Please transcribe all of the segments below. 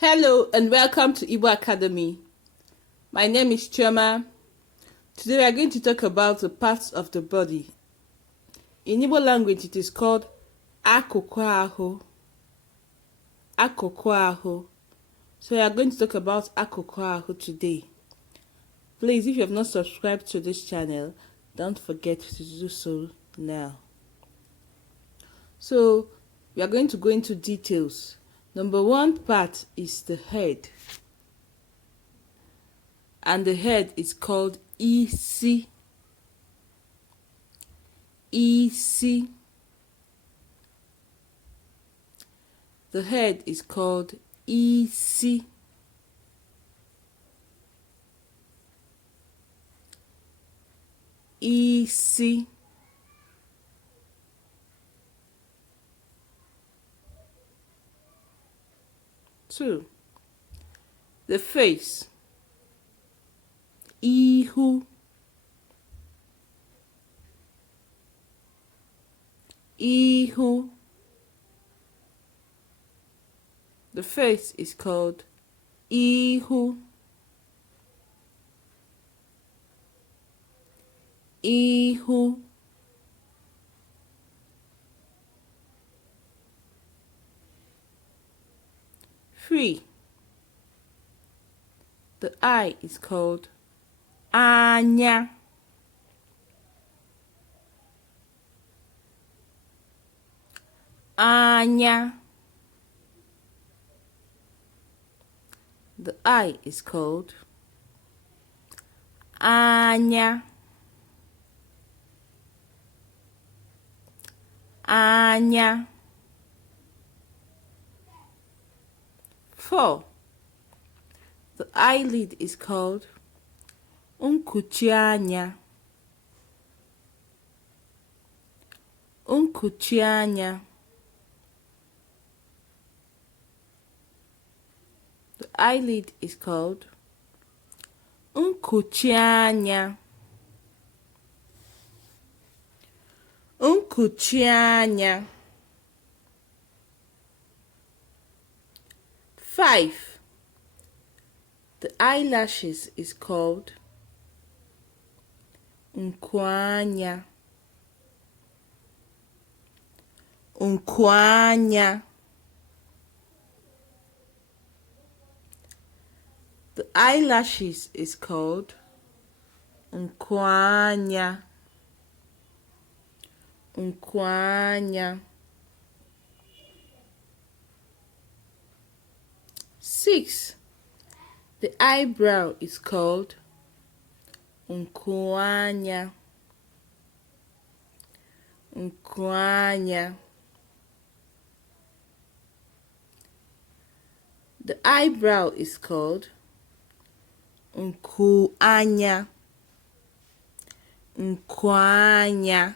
Hello and welcome to Igbo Academy. My name is Chioma. Today we are going to talk about the parts of the body. In Igbo language it is called Akụkụ. Akụkụ. So we are going to talk about Akụkụ today. Please, if you have not subscribed to this channel, don't forget to do so now. So we are going to go into details. Number one part is the head. And the head is called isi. Isi. The head is called isi. Isi. Two. The face. Ihu. Ihu. The face is called Ihu. Ihu. Three. The eye is called Anya. Anya. The eye is called Anya. Anya. 4. The eyelid is called Nkuchi anya. Nkuchi anya. The eyelid is called Nkuchi anya. Nkuchi anya. 5. The eyelashes is called Nkwanya. Nkwanya. The eyelashes is called Nkwanya. Nkwanya. 6. The eyebrow is called Nkwanya. Nkwanya. The eyebrow is called Nkwanya. Nkwanya.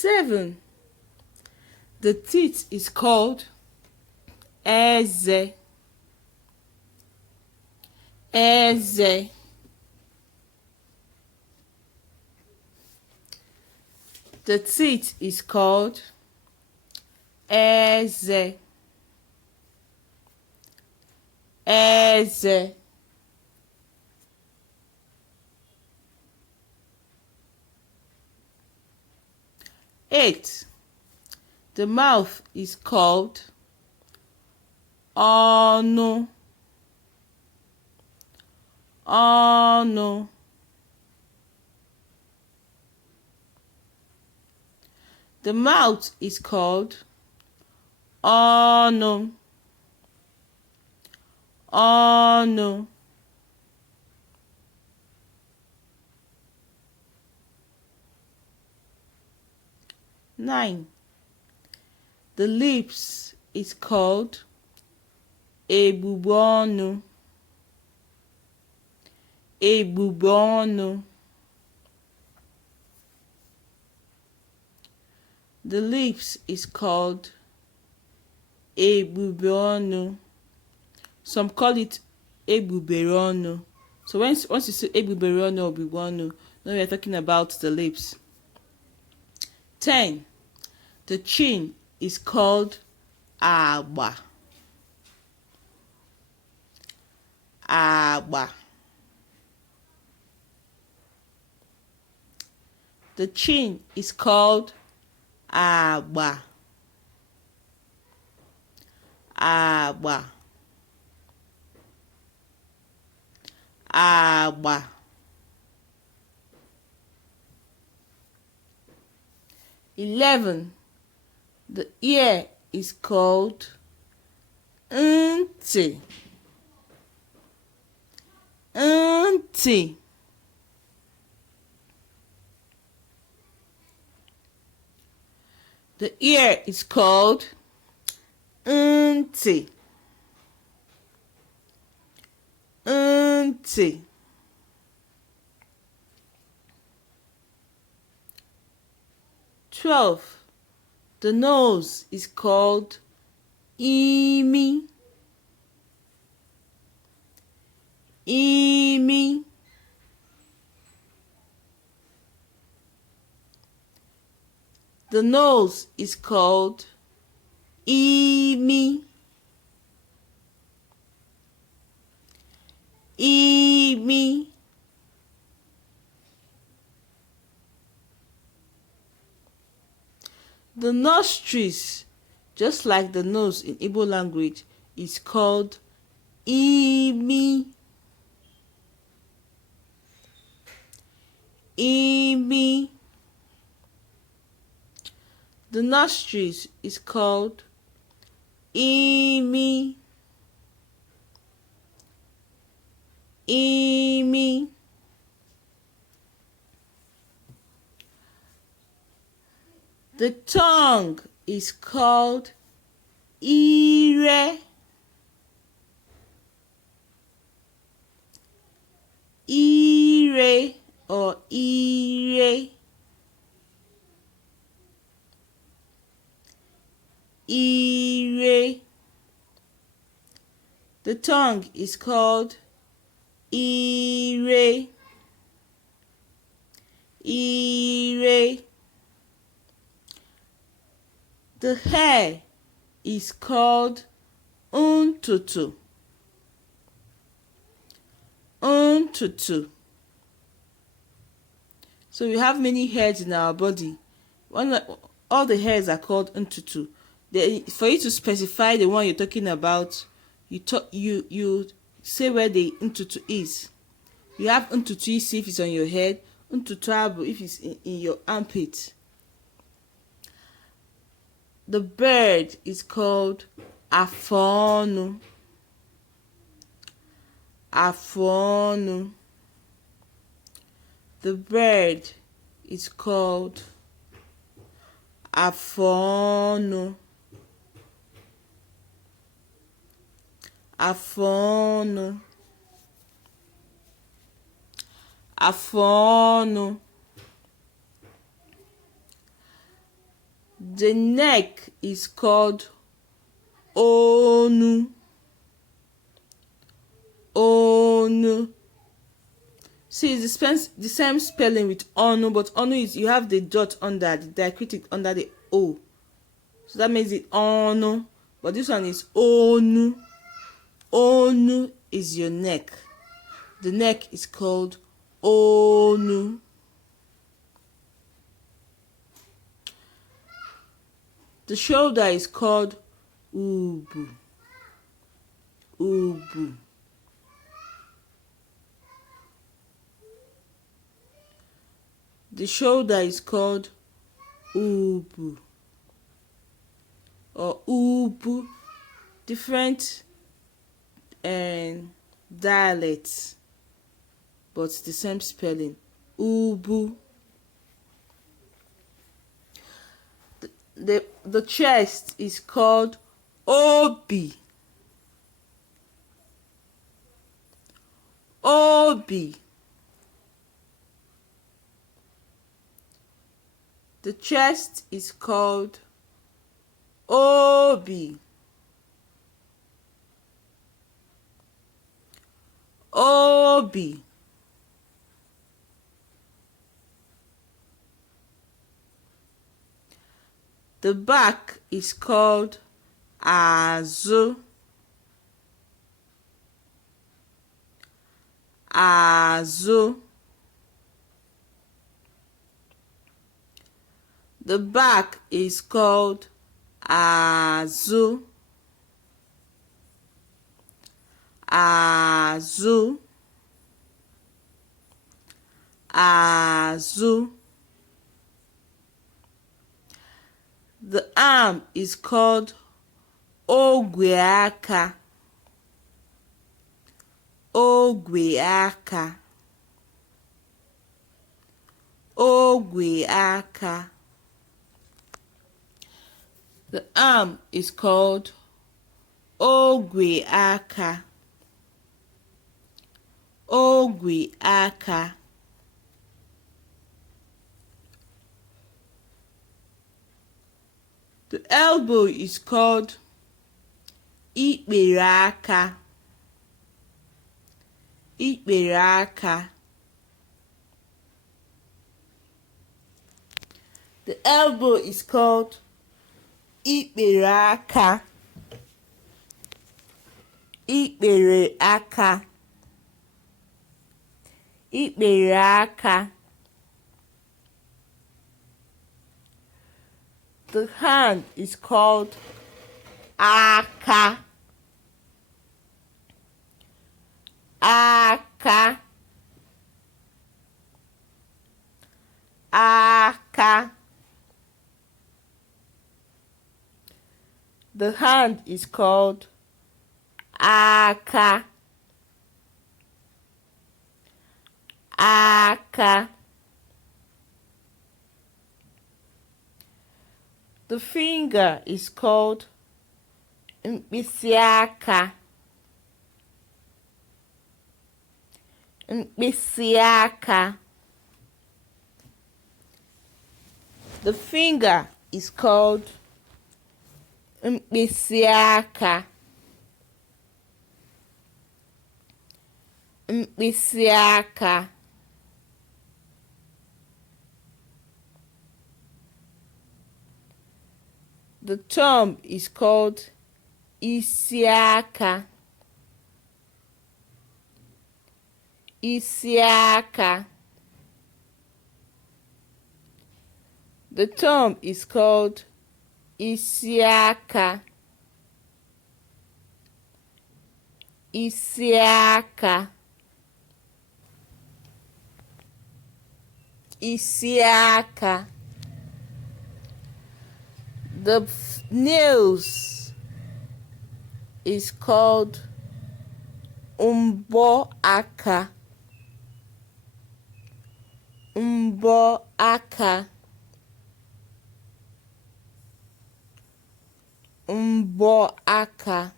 7. The teeth is called Eze. Eze. The teeth is called Eze. Eze. 8. The mouth is called Ọnụ. Ọnụ. The mouth is called Ọnụ. Ọnụ. 9. The lips is called Ebube ọnụ. Ebube ọnụ. The lips is called Ebube ọnụ. Some call it Egbubere ọnụ. So once you say Egbubere ọnụ or Ebube ọnụ, now we are talking about the lips. 10. The chin is called agba. Agba. The chin is called agba. Agba. Agba. 11. The ear is called ntị. Ntị. The ear is called ntị. Ntị. 12. The nose is called imi. Imi. The nose is called imi. Imi. The nostrils, just like the nose in Igbo language, is called imi. Imi. The nostrils is called imi. Imi. The tongue is called ire. Ire or ire. Ire. The tongue is called ire. Ire. The hair is called ntutu. Ntutu. So we have many hairs in our body. All the hairs are called ntutu. For you to specify the one you're talking about, you say where the ntutu is. You have ntutu isi if it's on your head, ntutu abu if it's in your armpit. The bird is called afonu. Afonu. The bird is called afonu. Afonu. Afonu. The neck is called onu. Onu. See, it's the same spelling with onu, but onu is, you have the dot under, the diacritic under the O. So that makes it onu. But this one is onu. Onu is your neck. The neck is called onu. The shoulder is called ubu. Ubu. The shoulder is called ubu or ubu. Different dialects, but the same spelling. Ubu. The chest is called obi. Obi. The chest is called obi. Obi. The back is called azụ. Azụ. The back is called azụ. Azụ. Azụ. The arm is called ogwe aka. Ogwe aka. Ogwe aka. The arm is called ogwe aka. Ogwe aka. The elbow is called ikpere aka. Ikpere aka. The elbow is called ikpere aka. Ikpere aka. Ikpere aka. The hand is called aka. Aka. Aka. The hand is called aka. Aka. The finger is called mkpịsị aka. Mkpịsị aka. The finger is called mkpịsị aka. Mkpịsị aka. The thumb is called isi aka. Isi aka. The thumb is called isi aka. Isi aka. Isi aka. The nails is called mbọ aka. Mbọ aka. Mbọ aka.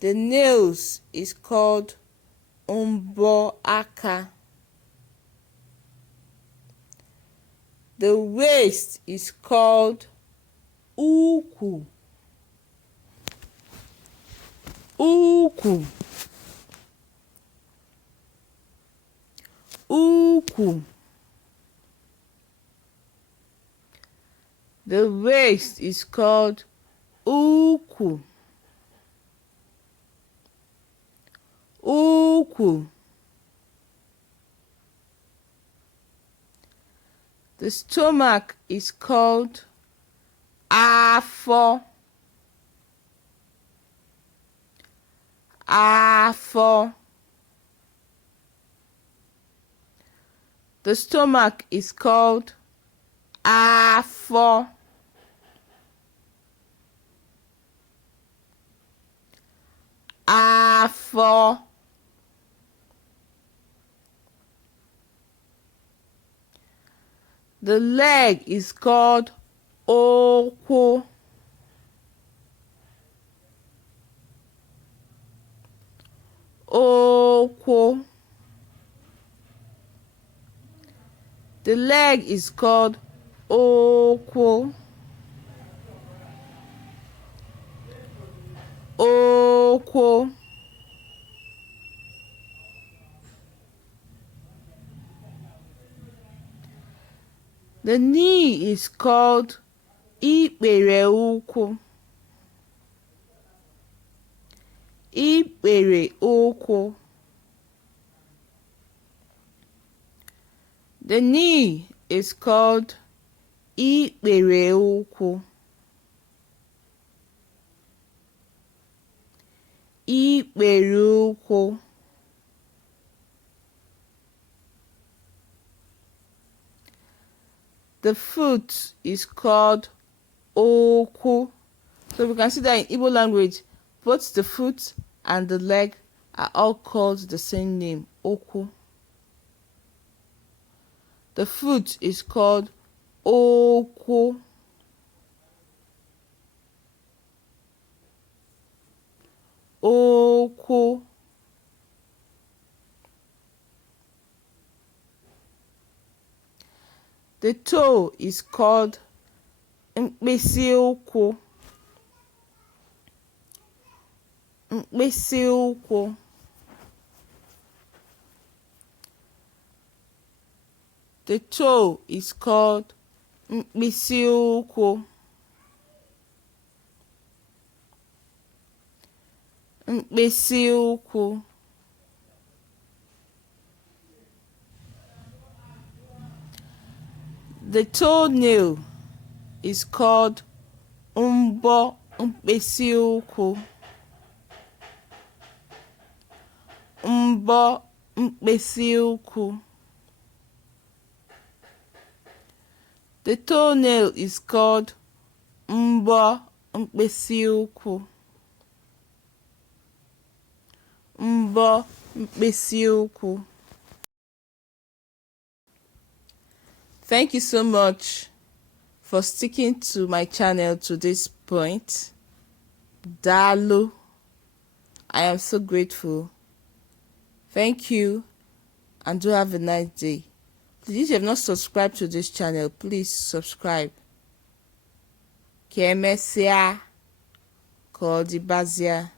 The nails is called mbọ aka. The waist is called ukwu. Ukwu. Ukwu. The waist is called ukwu. Ukwu. The stomach is called afọ. Afọ. The stomach is called afọ. Afọ. The leg is called ụkwụ. Ụkwụ. The leg is called ụkwụ. Ụkwụ. The knee is called ikpere ụkwụ. Ikpere ụkwụ. The knee is called ikpere ụkwụ. Ikpere ụkwụ. The foot is called ụkwụ. So we can see that in Igbo language, both the foot and the leg are all called the same name, ụkwụ. The foot is called ụkwụ. Ụkwụ. The toe is called mkpịsị ụkwụ. Mkpịsị ụkwụ. The toe is called mkpịsị ụkwụ. Mkpịsị ụkwụ. The toenail is called mbọ mkpịsị ụkwụ. Mbọ mkpịsị ụkwụ. The toenail is called mbọ mkpịsị ụkwụ. Mbọ mkpịsị ụkwụ. Thank you so much for sticking to my channel to this point. Daalụ. I am so grateful. Thank you and do have a nice day. Please, if you have not subscribed to this channel, please subscribe. Ka emesịa, ka ọ dịbazịa.